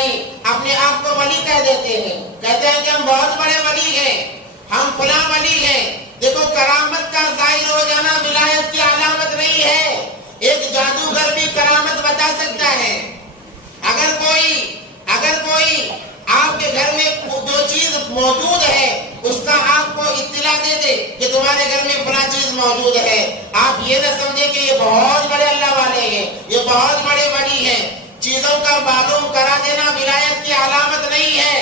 نہیں اپنے آپ کو ولی کہہ دیتے ہیں، کہتے ہیں کہ ہم بہت بڑے ولی ہیں، ہم فلاں ولی ہیں۔ دیکھو کرامت کا ظاہر ہو جانا ولایت کی علامت نہیں ہے۔ ایک جادوگر بھی کرامت بتا سکتا ہے۔ اگر کوئی آپ کے گھر میں جو چیز موجود ہے اس کا آپ کو اطلاع دے دے کہ تمہارے گھر میں فلاں چیز موجود ہے، آپ یہ نہ سمجھے کہ یہ بہت بڑے اللہ والے ہیں، یہ بہت بڑے ولی ہیں۔ چیزوں کا معلوم کرا دینا ولایت کی علامت نہیں ہے۔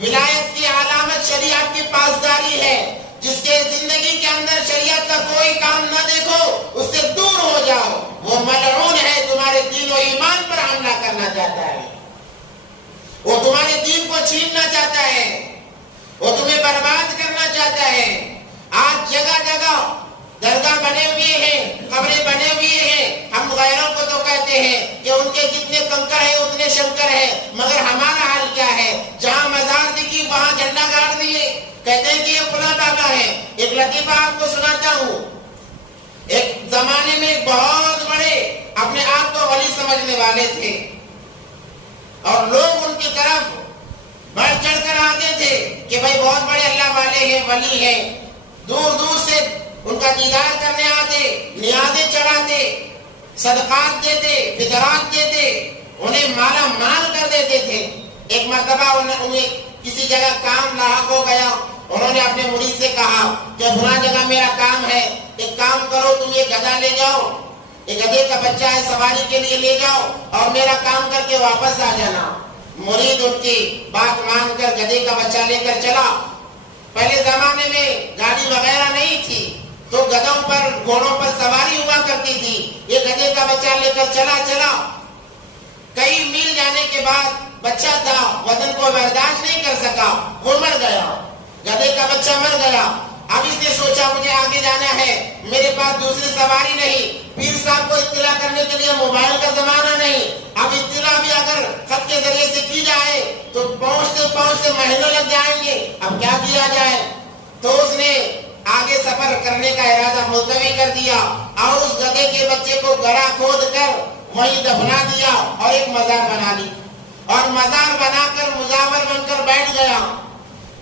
ولایت کی علامت شریعت کی پاسداری ہے۔ جس کے زندگی کے اندر شریعت کا کوئی کام نہ دیکھو اس سے دور ہو جاؤ، وہ ملعون ہے، تمہارے دین و ایمان پر حملہ کرنا چاہتا ہے، وہ تمہارے دین کو چھیننا چاہتا ہے، وہ تمہیں برباد کرنا چاہتا ہے۔ آج جگہ جگہ درگاہ بنے ہوئے ہیں، قبریں بنے ہوئے ہیں۔ ہم غیروں کو تو کہتے ہیں کہ ان کے جتنے کنکر ہیں اتنے شنکر ہیں، مگر ہمارا حال کیا ہے؟ جہاں مزار دکھی وہاں جھنڈا گاڑ دیے، کہتے ہیں کہ یہ فلاں بابا ہے۔ ایک لطیفہ آپ کو سناتا ہوں۔ ایک زمانے میں ایک بہت بڑے اپنے آپ کو ولی سمجھنے والے تھے اور لوگ ان کی طرف بڑھ چڑھ کر آتے تھے کہ بھائی بہت بڑے اللہ والے ہیں، ولی ہیں۔ دور دور سے ان کا دیدار کرنے آتے، نیازیں چڑھاتے، صدقات دیتے، فطرات دیتے، انہیں مالا مال کر دیتے تھے۔ ایک مرتبہ انہیں کسی جگہ کام لاحق ہو گیا، انہوں نے اپنے مرید سے کہا کہ فلاں جگہ میرا کام ہے، ایک کام کرو، تم یہ گدھا لے جاؤ، یہ گدھے کا بچہ ہے، سواری کے لیے لے جاؤ اور میرا کام کر کے واپس آ جانا۔ مرید ان کی بات مان کر گدھے کا بچہ لے کر چلا۔ پہلے زمانے میں گاڑی وغیرہ نہیں تھی تو گدھوں پر، گھوڑوں پر سواری ہوا کرتی تھی۔ یہ گدھے کا بچہ لے کر چلا کئی میل جانے کے بعد بچہ تھا، وزن کو برداشت نہیں کر سکا، وہ مر گیا، گدھے کا بچہ مر گیا۔ اب اس نے سوچا مجھے آگے جانا ہے، میرے پاس دوسری سواری نہیں، پیر صاحب کو اطلاع کرنے کے لیے موبائل کا زمانہ نہیں، اب اطلاع بھی اگر خط کے ذریعے سے کی جائے تو پہنچتے مہینوں لگ جائیں گے، اب کیا کیا جائے؟ تو اس نے آگے سفر کرنے کا ارادہ ملتوی کر دیا اور اس گدھے کے بچے کو گڑھا کھود کر وہیں دفنا دیا اور ایک مزار بنا لی، اور مزار بنا کر مزاور بن کر بیٹھ گیا۔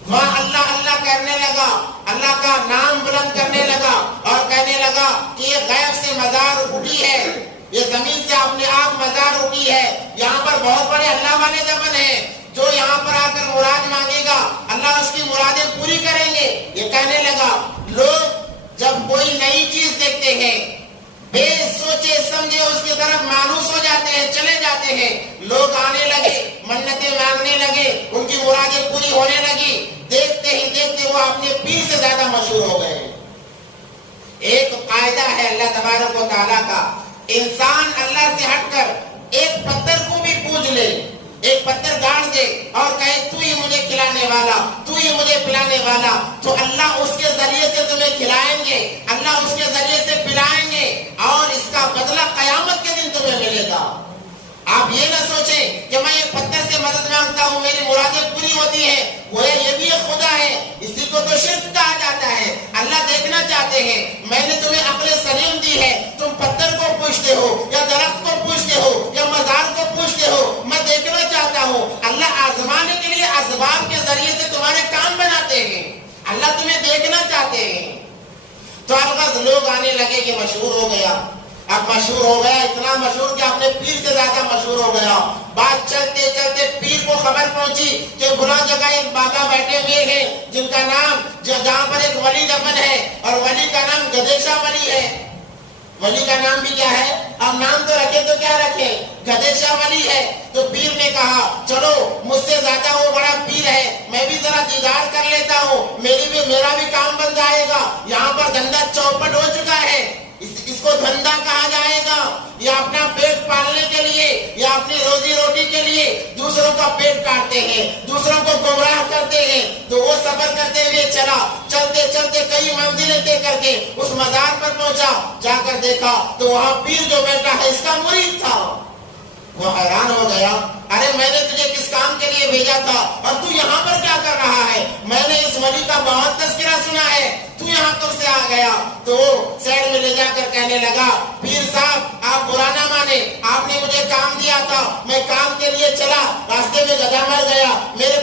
وہاں اللہ اللہ کرنے لگا، اللہ کا نام بلند کرنے لگا اور کہنے لگا کہ یہ غیب سے مزار اٹھی ہے، یہ زمین سے اپنے آپ مزار اٹھی ہے، یہاں پر بہت بڑے اللہ والے دفن ہیں، جو یہاں پر آ کر مراد مانگے گا اللہ اس کی مرادیں پوری کریں گے۔ یہ کہنے لگا۔ لوگ جب کوئی نئی چیز دیکھتے ہیں بے سوچے سمجھے اس کی طرف مانوس ہو جاتے ہیں، چلے جاتے ہیں۔ لوگ آنے لگے، منتیں مانگنے لگے، ان کی مرادیں پوری ہونے لگی، دیکھتے ہی دیکھتے وہ اپنے پیر سے زیادہ مشہور ہو گئے۔ ایک قاعدہ ہے اللہ تبارک و تعالیٰ کا، انسان اللہ سے ہٹ کر ایک پتھر کو بھی پوج لے، ایک پتھر گاڑ دے اور کہے تو ہی مجھے کھلانے والا، تو ہی مجھے پلانے والا، تو اللہ اس کے ذریعے سے تمہیں کھلائیں گے، اللہ اس کے ذریعے سے پلائیں گے اور اس کا بدلہ قیامت کے دن تمہیں ملے گا۔ آپ یہ نہ سوچیں کہ میں ایک پتھر سے مدد مانگتا ہوں میری مرادیں پوری ہوتی ہیں، وہ یہ بھی ایک خدا ہے، اسی کو تو شرک کہا جاتا ہے۔ اللہ دیکھنا چاہتے ہیں، میں نے تمہیں عقل سلیم دی ہے، تم پتھر کو پوچھتے ہو یا درخت کو پوچھتے ہو یا مزار کو پوچھتے ہو، میں دیکھنا چاہتا ہوں۔ اللہ آزمانے کے لیے اسباب کے ذریعے سے تمہارے کام بناتے ہیں، اللہ تمہیں دیکھنا چاہتے ہیں۔ تو الغرض لوگ آنے لگے کہ مشہور ہو گیا، اب مشہور ہو گیا، اتنا مشہور کہ اپنے پیر سے زیادہ مشہور ہو گیا۔ بات چلتے چلتے پیر کو خبر پہنچی کہ فلاں جگہ ایک بابا بیٹھے ہوئے ہیں جن کا نام، جہاں پر ایک ولی دفن ہے اور ولی کا نام گدیشا ولی ہے۔ ولی کا نام بھی کیا ہے؟ اب نام تو رکھے تو کیا رکھے؟ گدیشا ولی ہے۔ تو پیر نے کہا چلو مجھ سے زیادہ وہ بڑا پیر ہے، میں بھی ذرا دیدار کر لیتا ہوں، میرا بھی کام بن جائے گا۔ یہاں پر دھندا چوپٹ ہو چکا ہے، اس کو دھندا کہا جائے گا، یا اپنا پیٹ پالنے کے لیے یا اپنی روزی روٹی کے لیے دوسروں کا پیٹ کاٹتے ہیں، دوسروں کو گمراہ کرتے ہیں۔ تو وہ سفر کرتے ہوئے چلا، چلتے چلتے کئی منزلیں طے کر کے اس مزار پر پہنچا، جا کر دیکھا تو وہاں پیر جو بیٹھا ہے اس کا مرید تھا۔ وہ حیران ہو گیا، ارے میں نے تجھے کس کام کے لیے بھیجا تھا اور تو یہاں پر کیا کر رہا ہے؟ میں نے اس ولی کا بہت تذکرہ سنا ہے، تو یہاں کب سے آ گیا؟ تو سائڈ میں لے جا کر کہنے لگا پیر صاحب آپ برا نہ مانے، آپ نے مجھے کام دیا تھا، میں کام کے لیے چلا، راستے میں